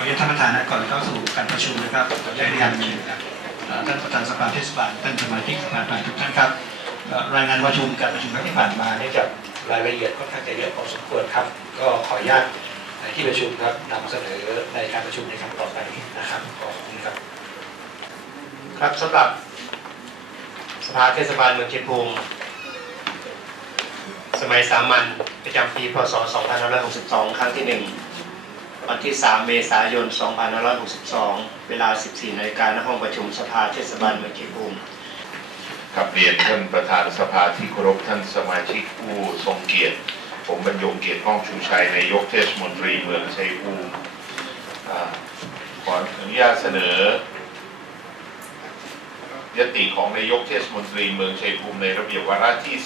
ขออนุญาตท่านประธานนะก่อนเข้าสู่การประชุมนะครับขออนุญาตเรียนเอ่อท่านประธานสภาเทศบาลท่านสมาชิกสภาทุกท่านครับ รายงานประชุมการประชุมครั้งที่ผ่านมาเนื่องจากรายละเอียดค่อนข้างจะเยอะพอสมควรครับ ก็ขออนุญาตในที่ประชุมครับนำเสนอในการประชุมในครั้งต่อไปนะครับขอบคุณครับ ครับสำหรับสภาเทศบาลเมืองเชียงภูมิสมัยสามัญประจำปีพศ 2562 ครั้งที่ 1 วันที่ 3 เมษายน 2562 เวลา 14นาฬิกาณห้องประชุมสภาเทศบาลเมืองเชียงภูมิครับเรียนท่านประธานสภาที่เคารพท่านสมาชิกผู้ทรงเกียรติ ผมบรรยงเกียรติห้องชูชัยนายกเทศมนตรีเมืองชัยภูมิขออนุญาตเสนอยติของนายกเทศมนตรีเมืองชัยภูมิในระเบียบวาระที่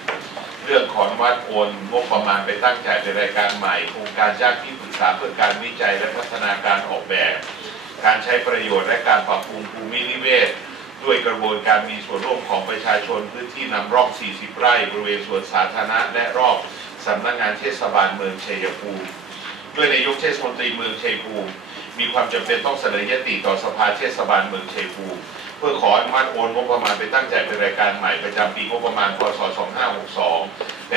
3 เรื่องขออนุมัติโอนงบประมาณไปตั้งจ่ายเป็นรายการใหม่โครงการจ้างที่ปรึ ษาเพื่อการวิจัยและพัฒนาการออกแบบ การใช้ประโยชน์และการปรับปรุงภูมินิเวศ ด้วยกระบวนการมีส่วนร่วมของประชาชนพื้นที่นำร่อง 40 ไร่บริเวณสวนสาธารณะและรอบสำนักงานเทศบาลเมืองชัยภูมิด้วยนายกเทศมนตรีเมืองชัยภูมิมีความจำเป็นต้องเสนอยติต่อสภาเทศบาลเมืองชัยภูมิเพื่อขออนุมัติโอนงบประมาณไปตั้งใจเป็นรายการใหม่ประจำปีงบประมาณพศ 2562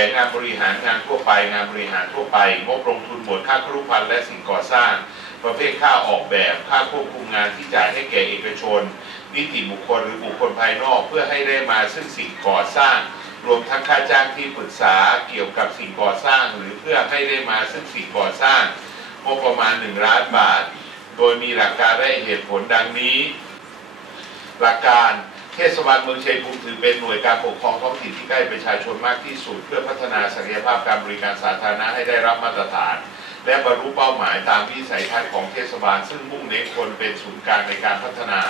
แต่งานบริหารงานทั่วไปงานบริหารทั่วไปงบลงทุนหมวดค่าครุพันธ์และสิ่งก่อสร้าง ประเภทค่าออกแบบ ค่าควบคุมงานที่จ่ายให้แก่เอกชน นิติบุคคลหรือบุคคลภายนอก เพื่อให้ได้มาซึ่งสิ่งก่อสร้าง รวมทั้งค่าจ้างที่ปรึกษาเกี่ยวกับสิ่งก่อสร้าง หรือเพื่อให้ได้มาซึ่งสิ่งก่อสร้างงบประมาณ1ล้านบาท โดยมีหลักการและเหตุผลดังนี้ หลักการ เทศบาลเมืองชัยภูมิถือเป็นหน่วยการปกครองท้องถิ่นที่ใกล้ประชาชนมากที่สุด เพื่อพัฒนาศักยภาพการบริการสาธารณะให้ได้รับมาตรฐาน และบรรลุเป้าหมายตามวิสัยทัศน์ของเทศบาล ซึ่งมุ่งเน้นคนเป็นศูนย์กลางในการพัฒนา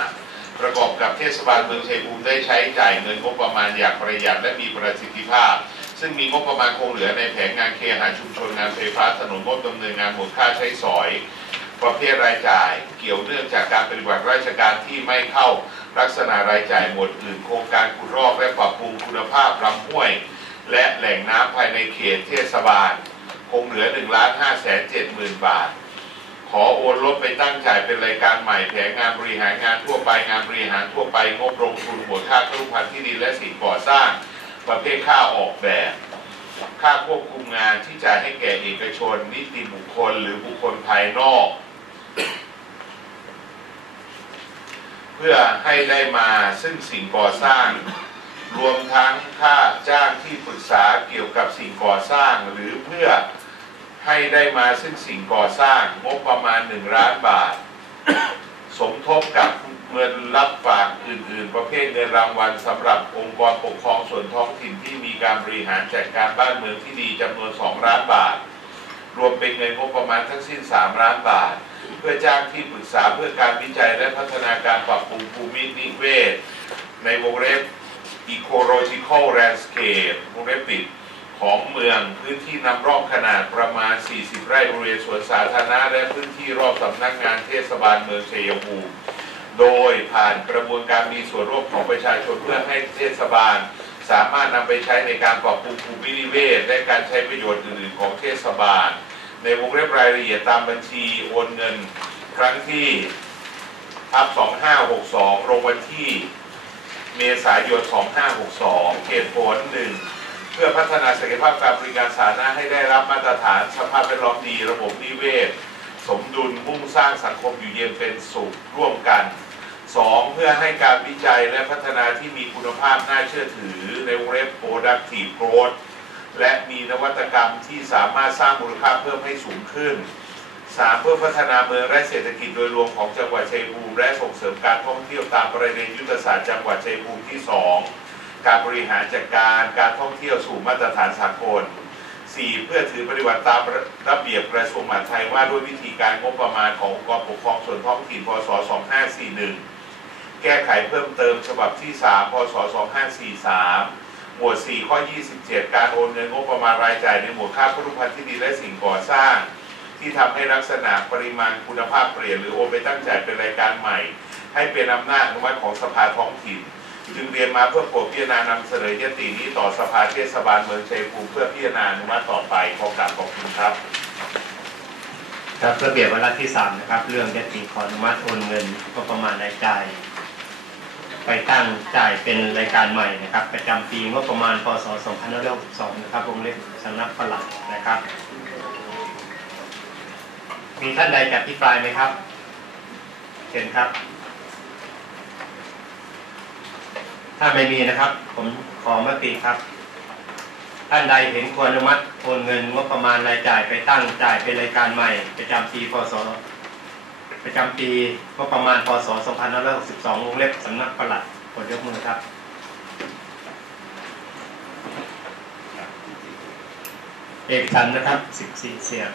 ประกอบกับเทศบาลเมืองชัยภูมิได้ใช้จ่ายเงินงบประมาณอย่างประหยัดและมีประสิทธิภาพ ซึ่งมีงบประมาณคงเหลือในแผนงานเคหะชุมชนงานไฟฟ้าถนนงบดำเนินงานหมดค่าใช้สอย ประเภทรายจ่าย เกี่ยวเนื่องจากการปฏิบัติราชการที่ไม่เข้า ลักษณะรายจ่ายหมวดอื่น โครงการขุดรอกและปรับปรุงคุณภาพลำห้วย และแหล่งน้ำภายในเขตเทศบาล คงเหลือ1ล้าน5แสน7หมื่นบาท ขอโอนลดไปตั้งจ่ายเป็นรายการใหม่แผนงานบริหารงานทั่วไปงานบริหารทั่วไปงบลงทุนหมวดค่าครุพันธ์ที่ดินและสิ่งก่อสร้าง ประเภทค่าออกแบบค่าควบคุมงานที่จ่ายให้แก่เอกชน นิติบุคคล หรือบุคคลภายนอก พื่อให้ได้มาซึ่งสิ่งก่อสร้าง รวมทั้งค่าจ้างที่ปรึกษาเกี่ยวกับสิ่งก่อสร้าง หรือเพื่อให้ได้มาซึ่งสิ่งก่อสร้างงบประมาณ1ล้านบาท สมทบกับเงินรับฝากอื่น ๆ ประเภทเงินรางวัลสำหรับองค์กรปกครองส่วนท้องถิ่นที่มีการบริหารจัดการบ้านเมืองที่ดีจำนวน 2 ล้านบาท รวมเป็นเงินงบประมาณทั้งสิ้น 3 ล้านบาท พื่อจ้างที่ปรึกษาเพื่อการวิจัยและพัฒนาการปรับปรุงภูมินิเวศ ในวงเล็บ ecological landscape วงเล็บปิดของเมืองพื้นที่นำร่องขนาดประมาณ 40 ไร่บริเวณสวนสาธารณะและพื้นที่รอบสำนักงานเทศบาลเมืองชัยภูมิ โดยผ่านกระบวนการมีส่วนร่วมของประชาชนเพื่อให้เทศบาล สามารถนำไปใช้ในการปรับปรุงภูมินิเวศ และการใช้ประโยชน์อื่นๆของเทศบาล ในวงเล็บรายละเอียดตามบัญชีโอนเงินครั้งที่ทับ2562ลงวันที่เมษายน 2562 เหตุผลหนึ่งเพื่อพัฒนาศักยภาพการบริการสาธารณะให้ได้รับมาตรฐานสภาพแวดล้อมดี ระบบนิเวศ สมดุลมุ่งสร้างสังคมอยู่เย็นเป็นสุขร่วมกัน 2. เพื่อให้การวิจัยและพัฒนาที่มีคุณภาพน่าเชื่อถือในวงเล็บ productive growth และมีนวัตกรรมที่สามารถสร้างมูลค่าเพิ่มให้สูงขึ้น 3. เพื่อพัฒนาเมืองและเศรษฐกิจโดยรวมของจังหวัดชัยภูมิและส่งเสริมการท่องเที่ยวตามประเด็นยุทธศาสตร์จังหวัดชัยภูมิที่ 2 การบริหารจัดการการท่องเที่ยวสู่มาตรฐานสากล 4. เพื่อถือปฏิบัติตามระเบียบกระทรวงมหาดไทยว่าด้วยวิธีการงบประมาณขององค์กรปกครองส่วนท้องถิ่นพศ 2541 แก้ไขเพิ่มเติมฉบับที่ 3 พศ 2543 มวด 4 ข้อ 27 การโอนเงินงบประมาณรายจ่ายในหมวดค่าครุพันธ์ที่ดินและสิ่งก่อสร้าง ที่ทำให้ลักษณะปริมาณคุณภาพเปลี่ยนหรือโอนไปตั้งจ่ายเป็นรายการใหม่ ให้เป็นอำนาจอนุมัติของสภาท้องถิ่น จึงเรียนมาเพื่อโปรดพิจารณานำเสนอยตินี้ต่อสภาเทศบาลเมืองชัยภูมิเพื่อพิจารณาอนุมัติต่อไปขอกราบขอบคุณครับครับระเบียบวาระที่สามนะครับเรื่องยติขออนุมัติโอนเงินก็ประมาณรายจ่าย ไปตั้งจ่ายเป็นรายการใหม่นะครับ ประจำปีงบประมาณพศ2562นะครับวงเล็บสำนักปลัดนะครับ มีท่านใดจะอภิปรายไหมครับเชิญครับ ถ้าไม่มีนะครับ ผมขอมติครับ ท่านใดเห็นควรอนุมัติโอนเงินงบประมาณรายจ่ายไปตั้งจ่ายเป็นรายการใหม่ ประจำปีพศ ประจำปีงบประมาณพศ 2562วงเล็บสำนักปลัดกดยกมือครับ เอกชันนะครับ 14 เสียง